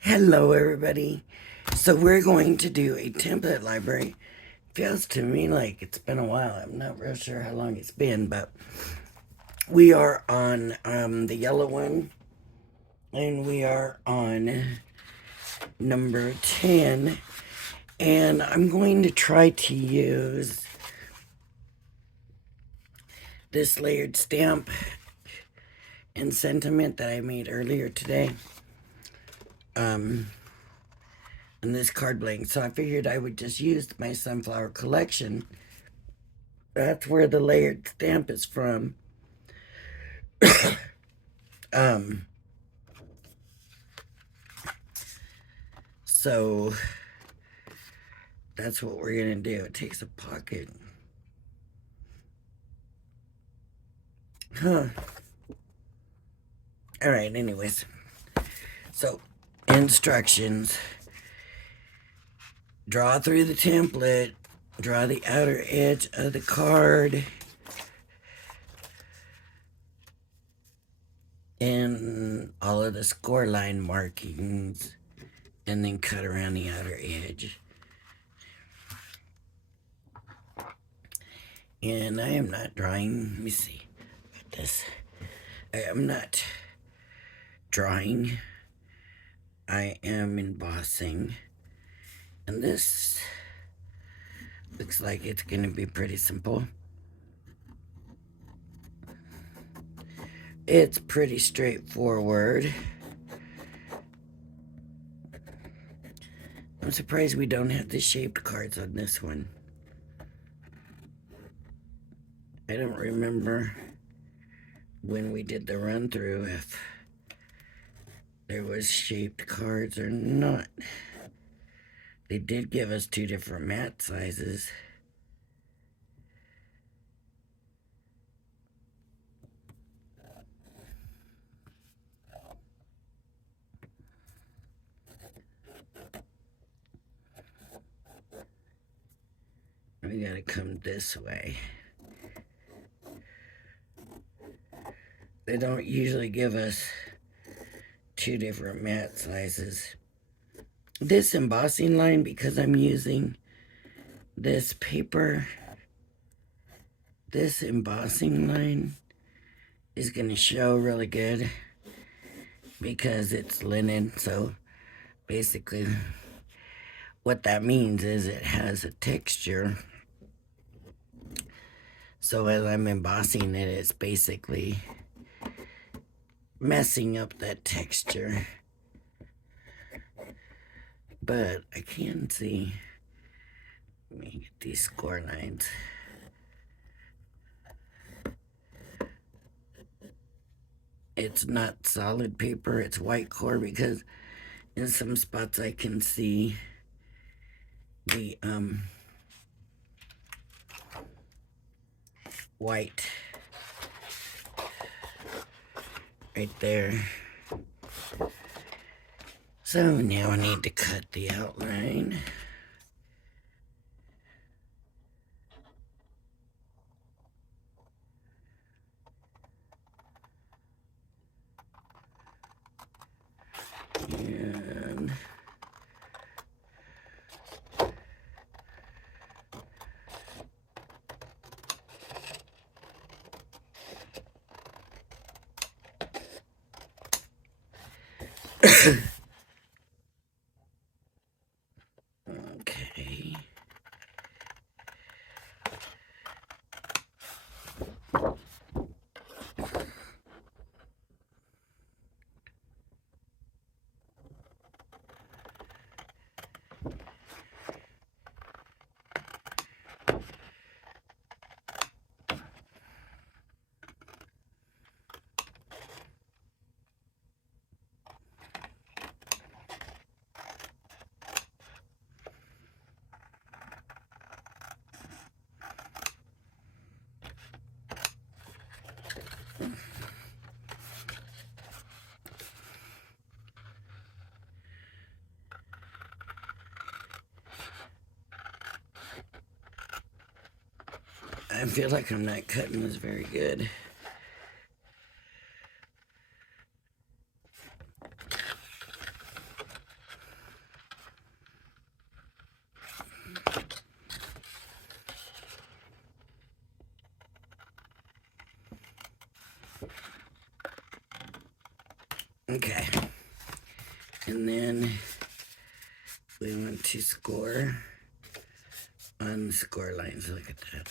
Hello, everybody. So we're going to do a template library. Feels to me like it's been a while. I'm not real sure how long it's been, but we are on the yellow one, and we are on number 10. And I'm going to try to use this layered stamp and sentiment that I made earlier today. And this card blank. So I figured I would just use my sunflower collection. That's where the layered stamp is from. Um, so that's what we're gonna do. It takes a pocket. Huh. Alright, anyways. So, instructions. Draw through the template. Draw the outer edge of the card. And all of the score line markings. And then cut around the outer edge. And I am not drawing. Let me see. This. I am not drawing. I am embossing. And this looks like it's going to be pretty simple. It's pretty straightforward. I'm surprised we don't have the shaped cards on this one. I don't remember when we did the run through if there was shaped cards or not. They did give us two different mat sizes. We gotta come this way. They don't usually give us two different mat sizes. This embossing line, because I'm using this paper, this embossing line is going to show really good because it's linen. So basically what that means is it has a texture. So as I'm embossing it, it's basically messing up that texture. But I can see, let me get these score lines. It's not solid paper, it's white core, because in some spots I can see the white right there. So now I need to cut the outline. And okay. I feel like I'm not cutting this very good. Okay. And then we want to score on the score lines. Look at that.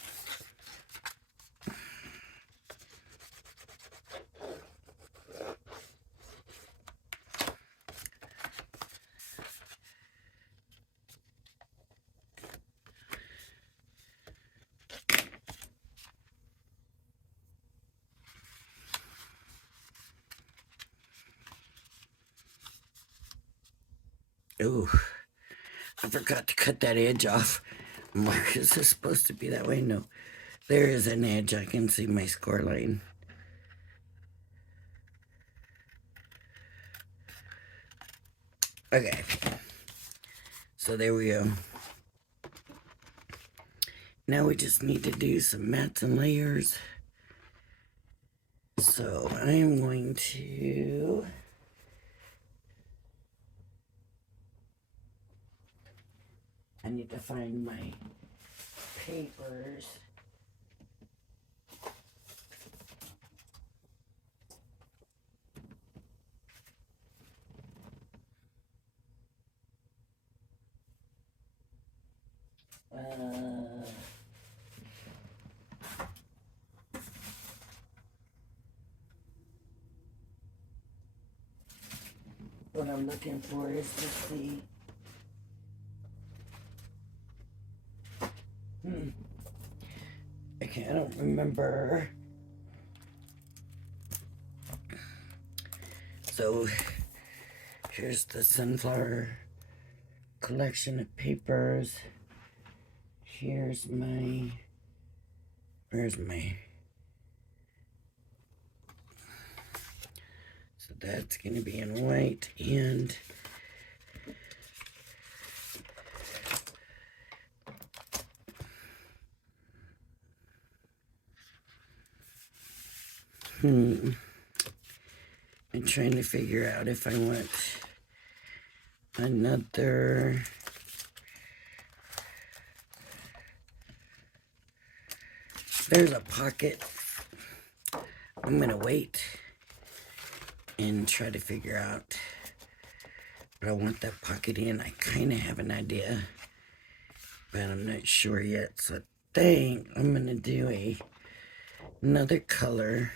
Ooh, I forgot to cut that edge off. I'm like, is this supposed to be that way? No. There is an edge. I can see my score line. Okay. So there we go. Now we just need to do some mats and layers. So I am going to I need to find my papers. What I'm looking for is to see. Okay, I don't remember. So here's the sunflower collection of papers. Here's my, where's my, so that's going to be in white and I'm trying to figure out if I want another. There's a pocket. I'm gonna wait and try to figure out what I want that pocket in. I kind of have an idea, but I'm not sure yet. So I think I'm gonna do another color.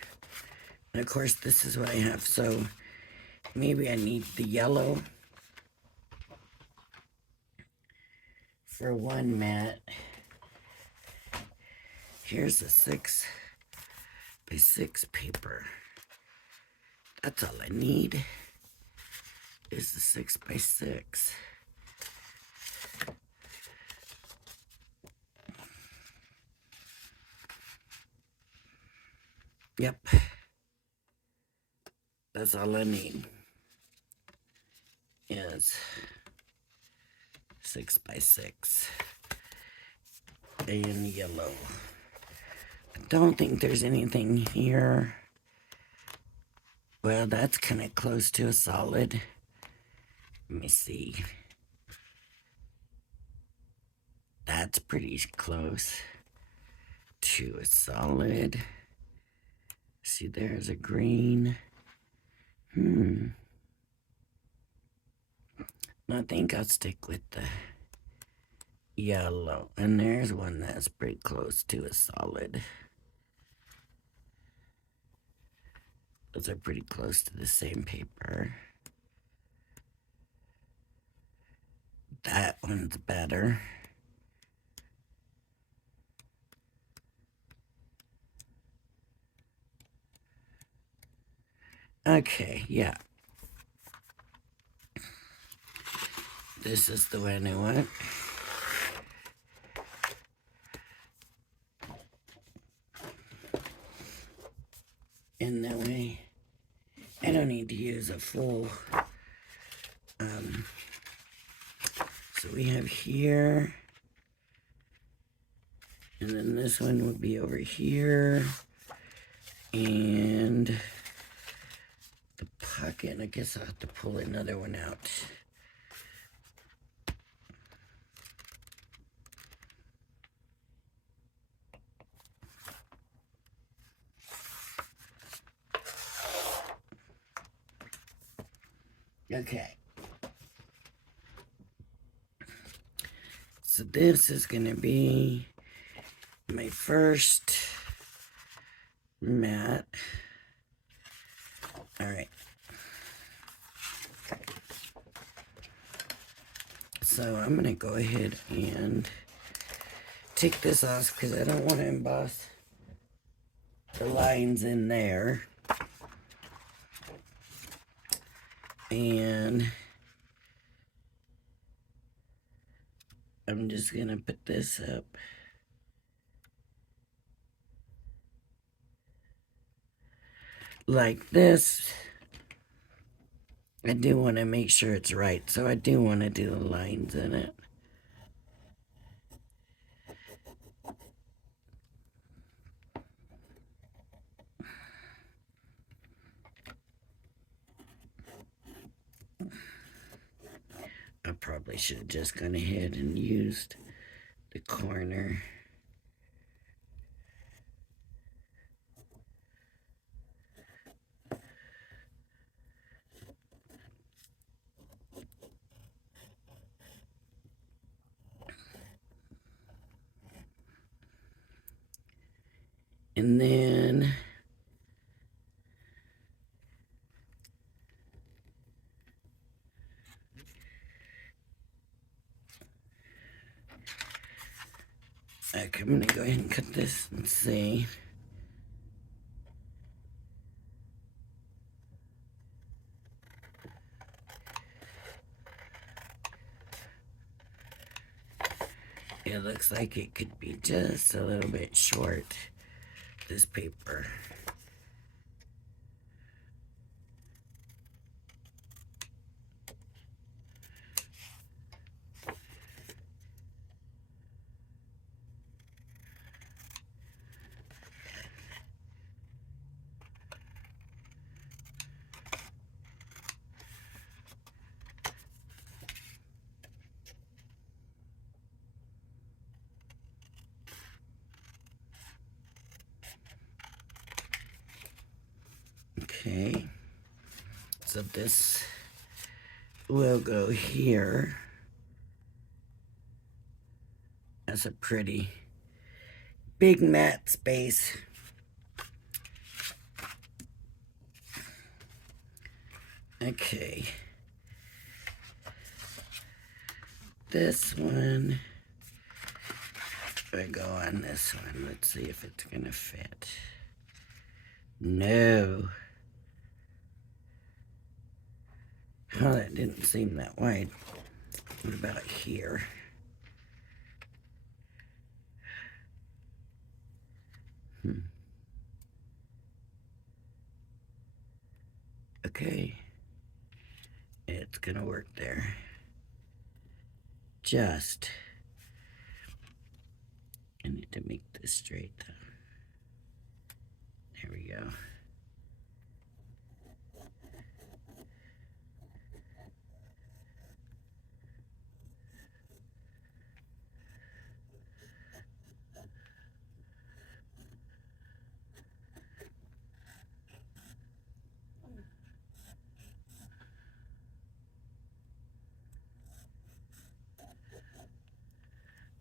And of course, this is what I have. So maybe I need the yellow for one mat. Here's a 6x6 paper. That's all I need is the 6x6. Yep. That's all I need is 6x6 and yellow. I don't think there's anything here. Well, that's kind of close to a solid. Let me see. That's pretty close to a solid. See, there's a green. I think I'll stick with the yellow. And there's one that's pretty close to a solid. Those are pretty close to the same paper. That one's better. Okay, yeah. This is the one I want. And that way, I don't need to use a full. So we have here. And then this one would be over here. And the pocket, I guess I'll have to pull another one out. Okay. So this is going to be my first mat. All right. So I'm going to go ahead and take this off because I don't want to emboss the lines in there. And I'm just going to put this up. Like this. I do want to make sure it's right, so I do want to do the lines in it. I probably should have just gone ahead and used the corner. And then okay, I'm gonna go ahead and cut this and see. It looks like it could be just a little bit short, this paper. Okay, so this will go here as a pretty big mat space. Okay, this one, I go on this one. Let's see if it's gonna fit. No. Oh, that didn't seem that wide. What about here? Okay. It's gonna work there. Just. I need to make this straight though. There we go.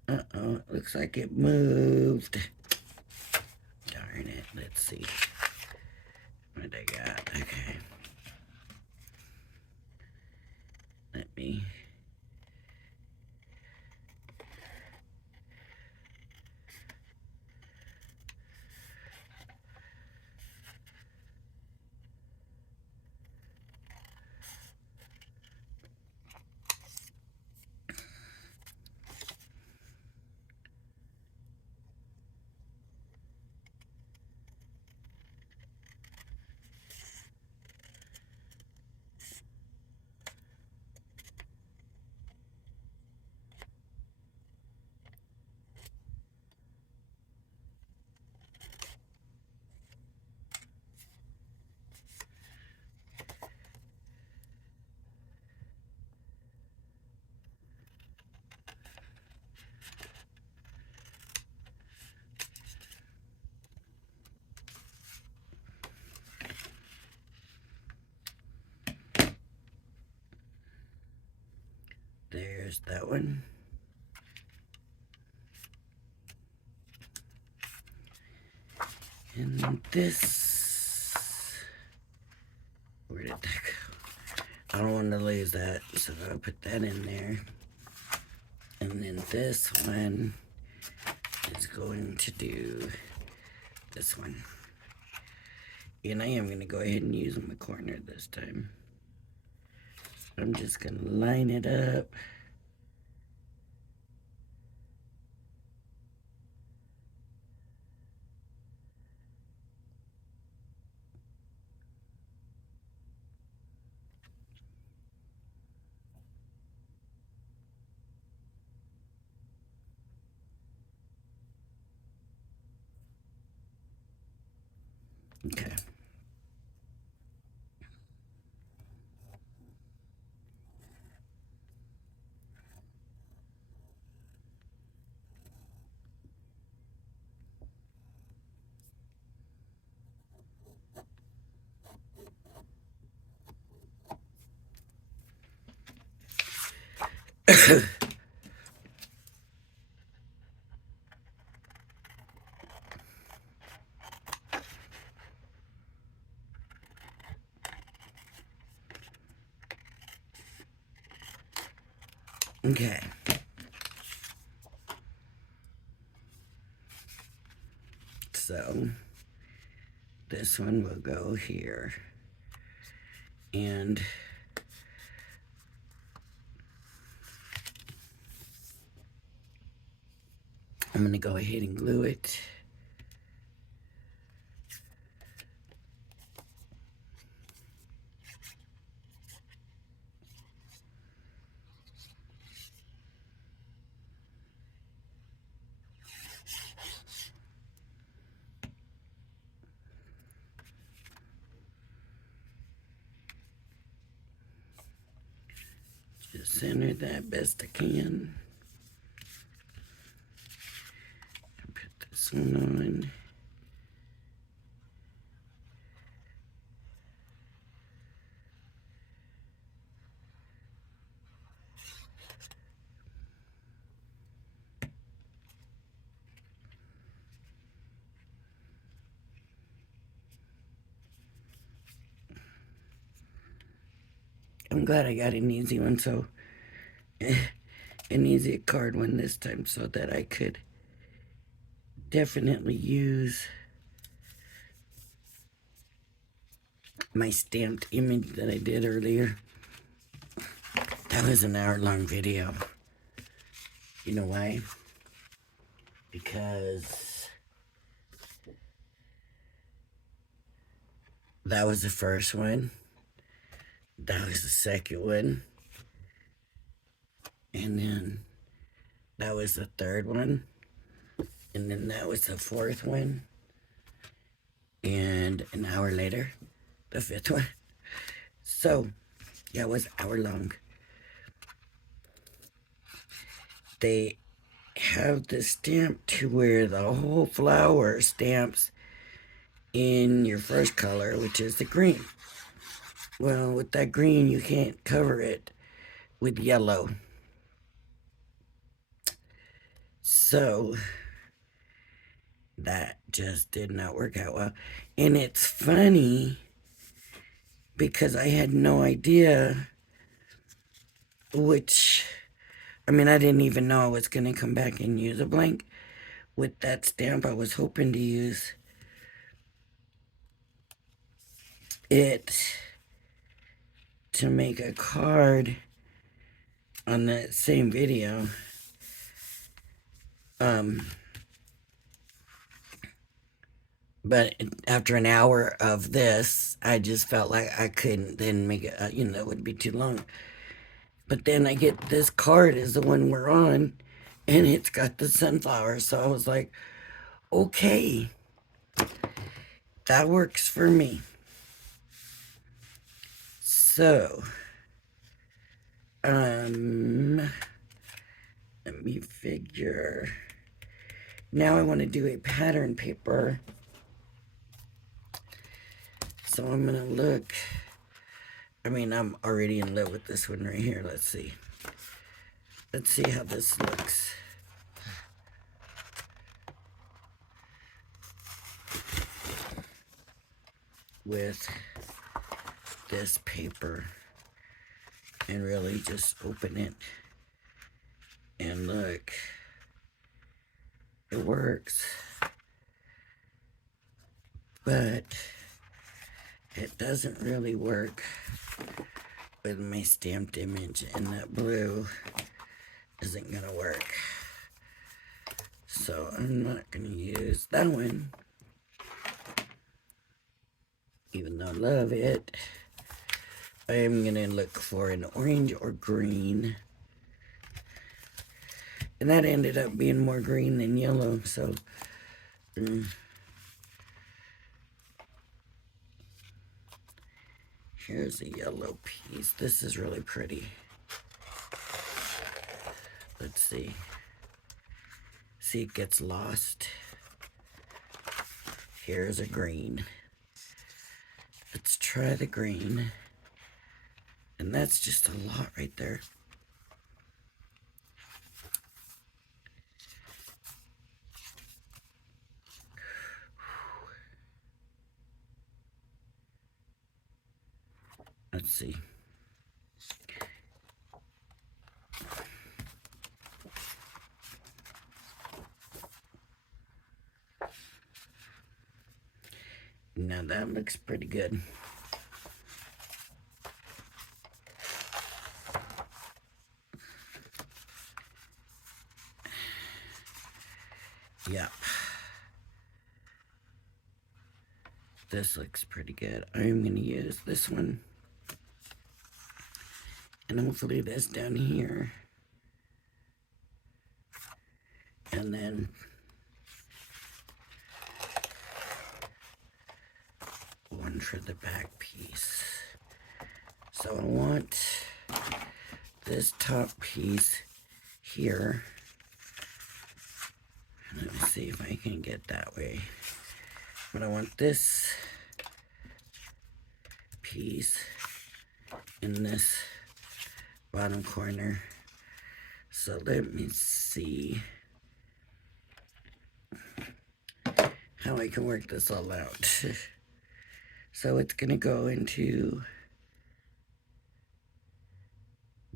Uh-oh, it looks like it moved. Darn it, let's see. What I got, okay. Let me... there's that one. And this, where did that go? I don't want to lose that, so I'll put that in there. And then this one is going to do this one. And I am going to go ahead and use my corner this time. I'm just going to line it up. Okay. Okay. So this one will go here. And I'm going to go ahead and glue it. Just center that best I can. Put this one on. I'm glad I got an easy one, so an easy card one this time, so that I could definitely use my stamped image that I did earlier. That was an hour-long video. You know why? Because that was the first one. That was the second one. And then that was the third one. And then that was the fourth one. And an hour later, the fifth one. So, yeah, it was an hour long. They have the stamp to where the whole flower stamps in your first color, which is the green. Well, with that green, you can't cover it with yellow. So, that just did not work out well. And it's funny because I had no idea which, I mean, I didn't even know I was going to come back and use a blank. With that stamp, I was hoping to use it to make a card on that same video. But after an hour of this, I just felt like I couldn't then make it, it would be too long. But then I get this card is the one we're on, and it's got the sunflower. So I was like, okay, that works for me. So, let me figure. Now I want to do a pattern paper. So I'm going to look. I mean, I'm already in love with this one right here. Let's see. Let's see how this looks. With this paper, and really just open it and look, it works, but it doesn't really work with my stamped image, and that blue isn't gonna work, so I'm not gonna use that one, even though I love it. I am gonna look for an orange or green, and that ended up being more green than yellow, so here's a yellow piece. This is really pretty. Let's see. See, it gets lost. Here's a green. Let's try the green. And that's just a lot right there. Let's see. Now that looks pretty good. Yep. This looks pretty good. I'm going to use this one. And hopefully this down here. And then one for the back piece. So I want this top piece here. Let me see if I can get that way. But I want this piece in this bottom corner. So let me see how I can work this all out. So it's gonna go into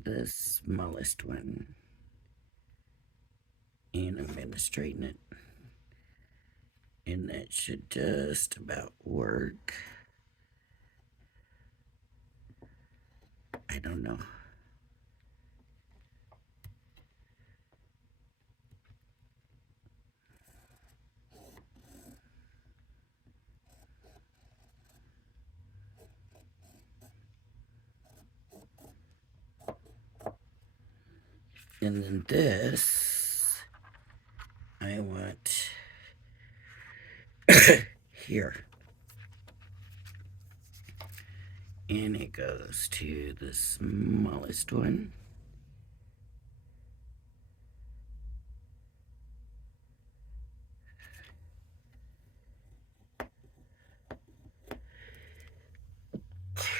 the smallest one. And I'm gonna straighten it. And that should just about work. I don't know. And then this, I want here. And it goes to the smallest one.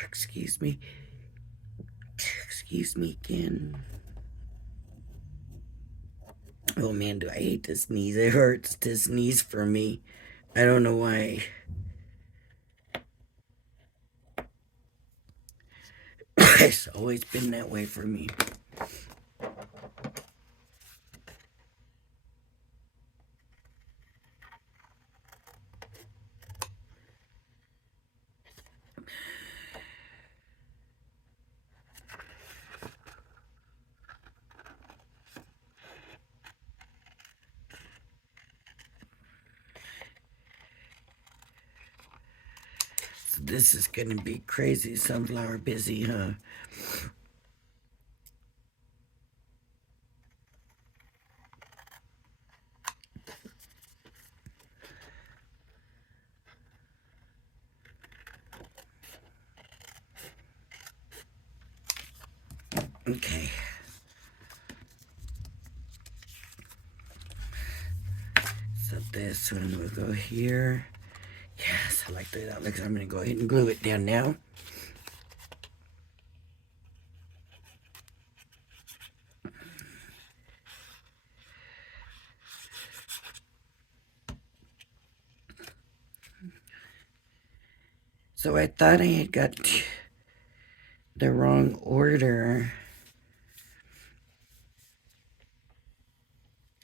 Excuse me. Excuse me again. Oh man, do I hate to sneeze. It hurts to sneeze for me. I don't know why. It's always been that way for me. So this is gonna be crazy sunflower busy, huh? Okay. So this one will go here. Yes, I like the way that looks. I'm going to go ahead and glue it down now. So I thought I had got the wrong order.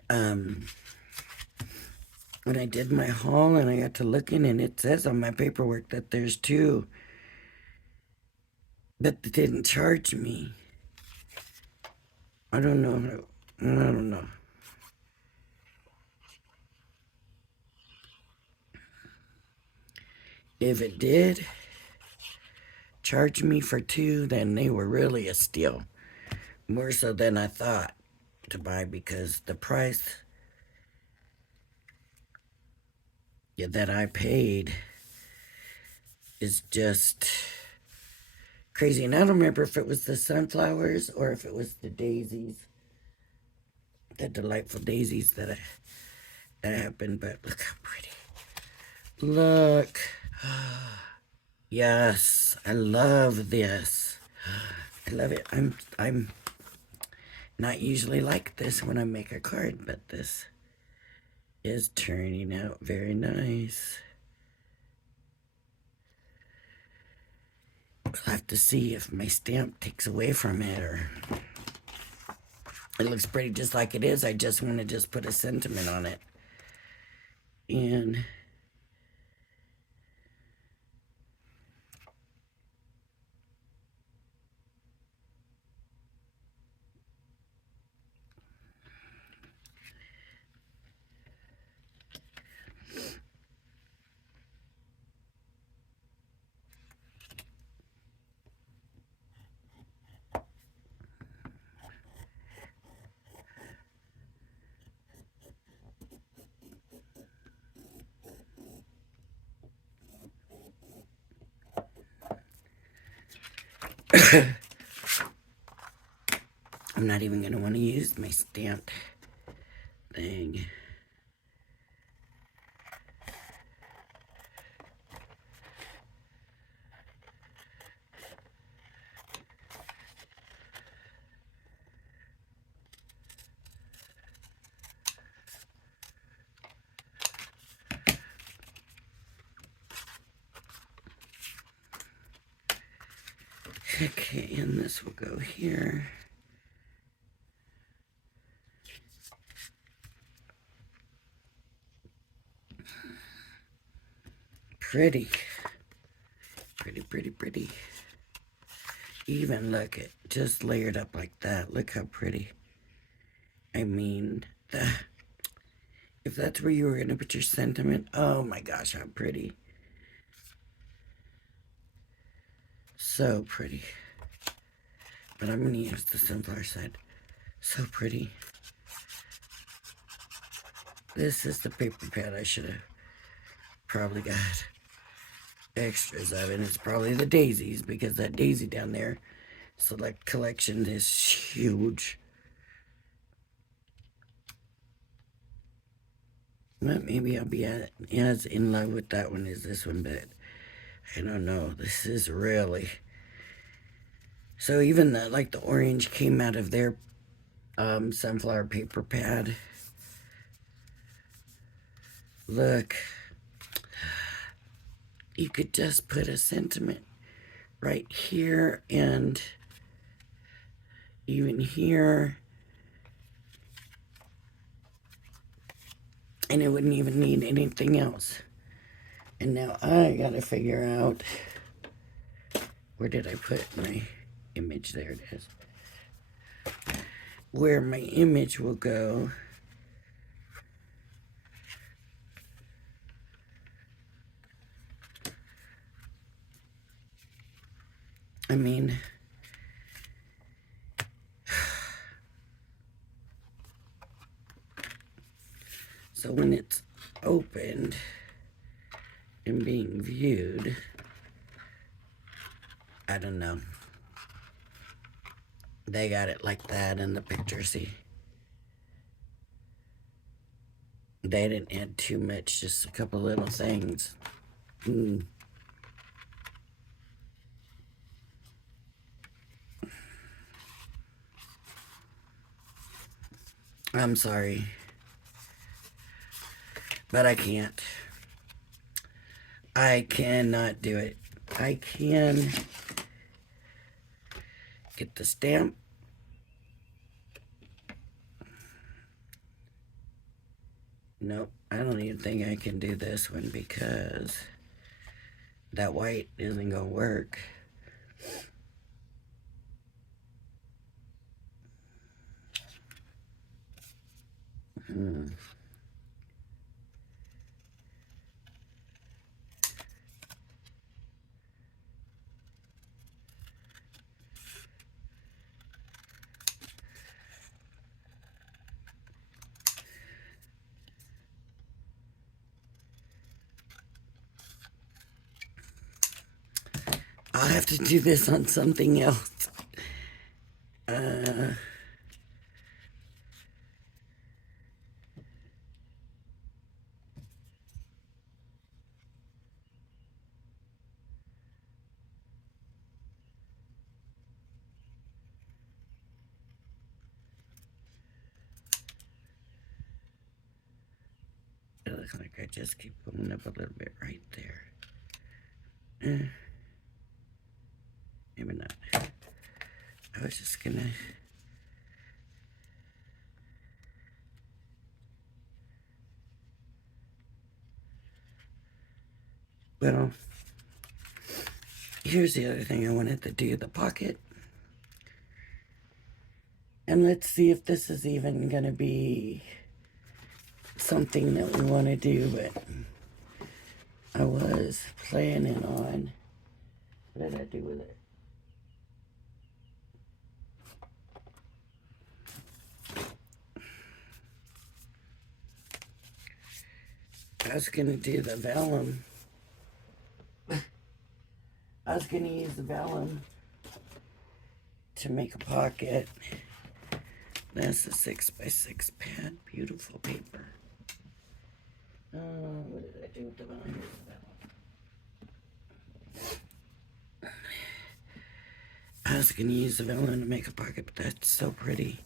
When I did my haul and I got to looking, and it says on my paperwork that there's two, but they didn't charge me. I don't know. I don't know. If it did charge me for two, then they were really a steal. More so than I thought to buy, because the price that I paid is just crazy. And I don't remember if it was the sunflowers or if it was the daisies, the delightful daisies that happened. But look how pretty. Look. Yes, I love this. I love it. I'm not usually like this when I make a card, but this is turning out very nice. I'll have to see if my stamp takes away from it, or it looks pretty just like it is. I just want to put a sentiment on it. And I'm not even going to want to use my stamped thing. Okay, and this will go here. Pretty. Pretty, pretty, pretty. Even look, it just layered up like that. Look how pretty. I mean, if that's where you were going to put your sentiment, oh my gosh, how pretty. So pretty. But I'm going to use the sunflower side. So pretty. This is the paper pad I should have probably got extras of, and it's probably the daisies, because that daisy down there, select collection, is huge. But maybe I'll be as in love with that one as this one, but I don't know. This is really... So even the orange came out of their sunflower paper pad. Look. You could just put a sentiment right here and even here. And it wouldn't even need anything else. And now I gotta figure out, where did I put my image? There it is. Where my image will go. I mean, so when it's opened and being viewed, I don't know. They got it like that in the picture, see? They didn't add too much, just a couple little things. I'm sorry, but I can't. I cannot do it. I can get the stamp. Nope, I don't even think I can do this one because that white isn't gonna work. I'll have to do this on something else. It looks like I just keep pulling up a little bit right there. Maybe not. I was just gonna. Well, here's the other thing I wanted to do, the pocket. And let's see if this is even gonna be something that we want to do, but I was planning on. What did I do with it? I was gonna do the vellum. I was gonna use the vellum to make a pocket. That's a 6x6 pad. Beautiful paper. What did I do with the vellum? I was gonna use the vellum to make a pocket, but that's so pretty.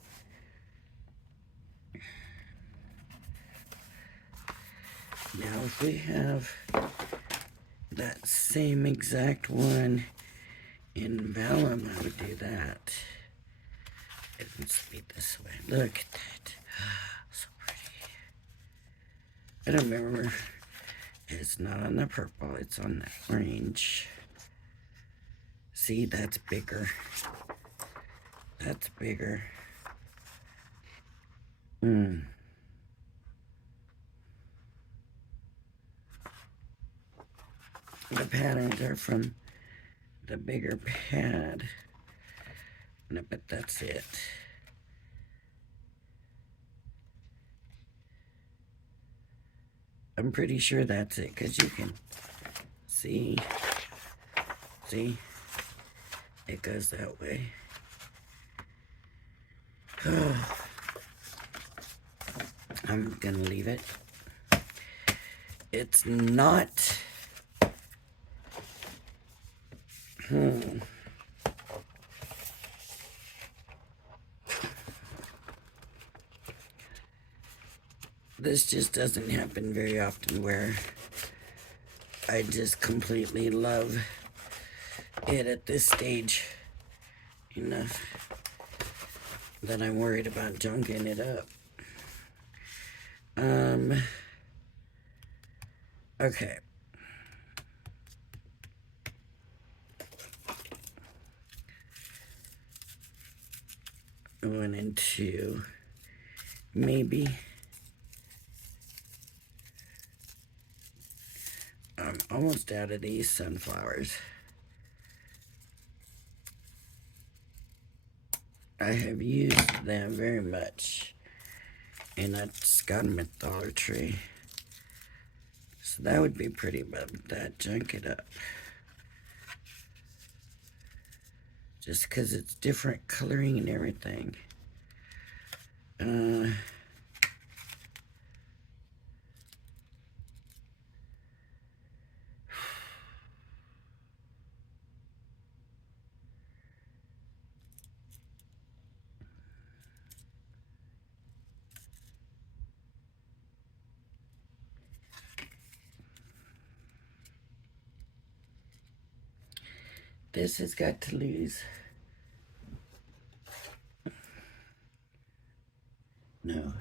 Now, if we have that same exact one in vellum, I would do that. It must be this way. Look at that. So pretty. I don't remember. It's not on the purple, it's on that orange. See, that's bigger. That's bigger. The patterns are from the bigger pad. And I bet that's it. I'm pretty sure that's it, because you can see, it goes that way. I'm gonna leave it. It's not, this just doesn't happen very often where I just completely love it at this stage enough that I'm worried about junking it up. Okay. One and two, maybe. I'm almost out of these sunflowers. I have used them very much, and that's got them at Dollar Tree. So that would be pretty, but that junk it up. Just because it's different coloring and everything. This has got to lose. No.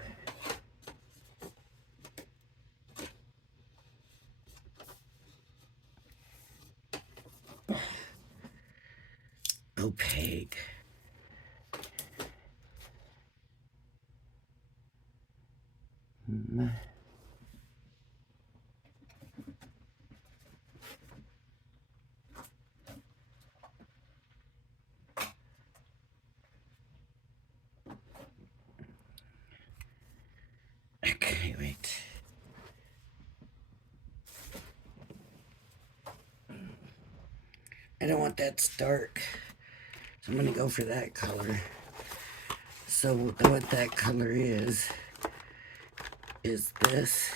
Opaque. Okay, wait. I don't want that stark, so I'm gonna go for that color. So what that color is this.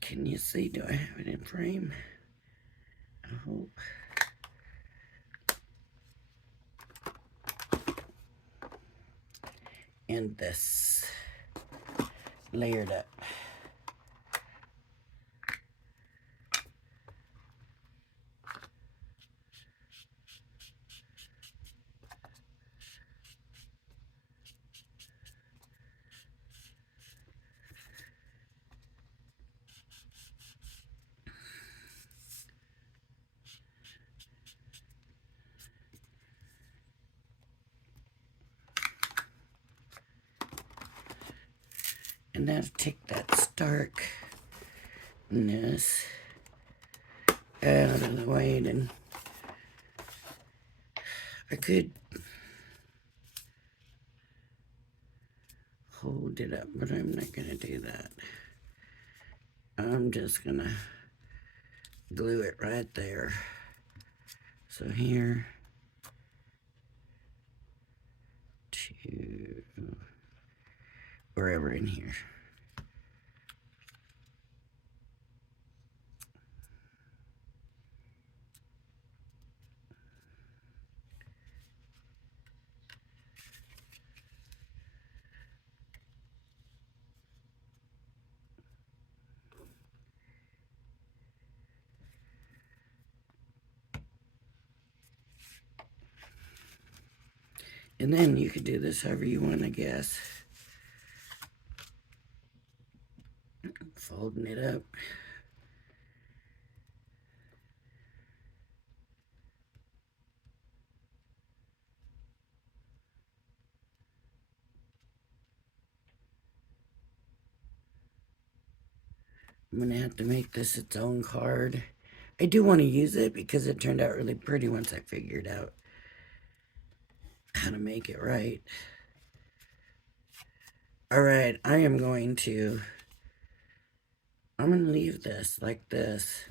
Can you see? Do I have it in frame? I hope. And this layered up. And now to take that starkness out of the way, and I could hold it up, but I'm not gonna do that. I'm just gonna glue it right there. So here to wherever in here. And then you could do this however you want, I guess. Folding it up. I'm gonna have to make this its own card. I do want to use it because it turned out really pretty once I figured out how to make it right. All right, I'm going to leave this like this.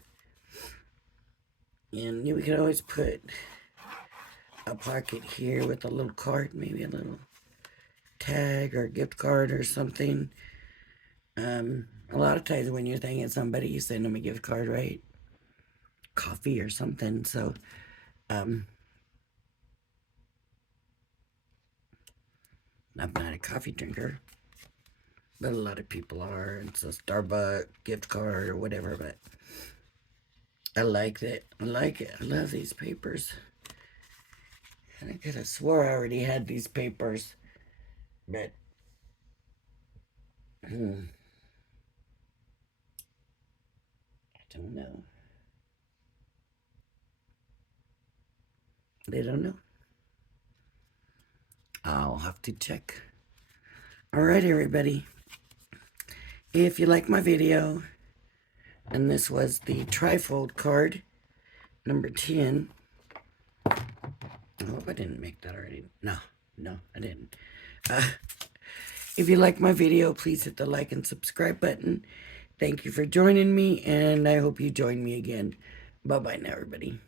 And we could always put a pocket here with a little card, maybe a little tag or gift card or something. A lot of times when you're thanking somebody, you send them a gift card, right? Coffee or something. So, I'm not a coffee drinker, but a lot of people are. It's a Starbucks gift card or whatever, but I like it. I like it. I love these papers. I could have swore I already had these papers, but I don't know. They don't know. I'll have to check. All right, everybody. If you like my video, and this was the trifold card, number 10. I hope I didn't make that already. No, I didn't. If you like my video, please hit the like and subscribe button. Thank you for joining me, and I hope you join me again. Bye bye now, everybody.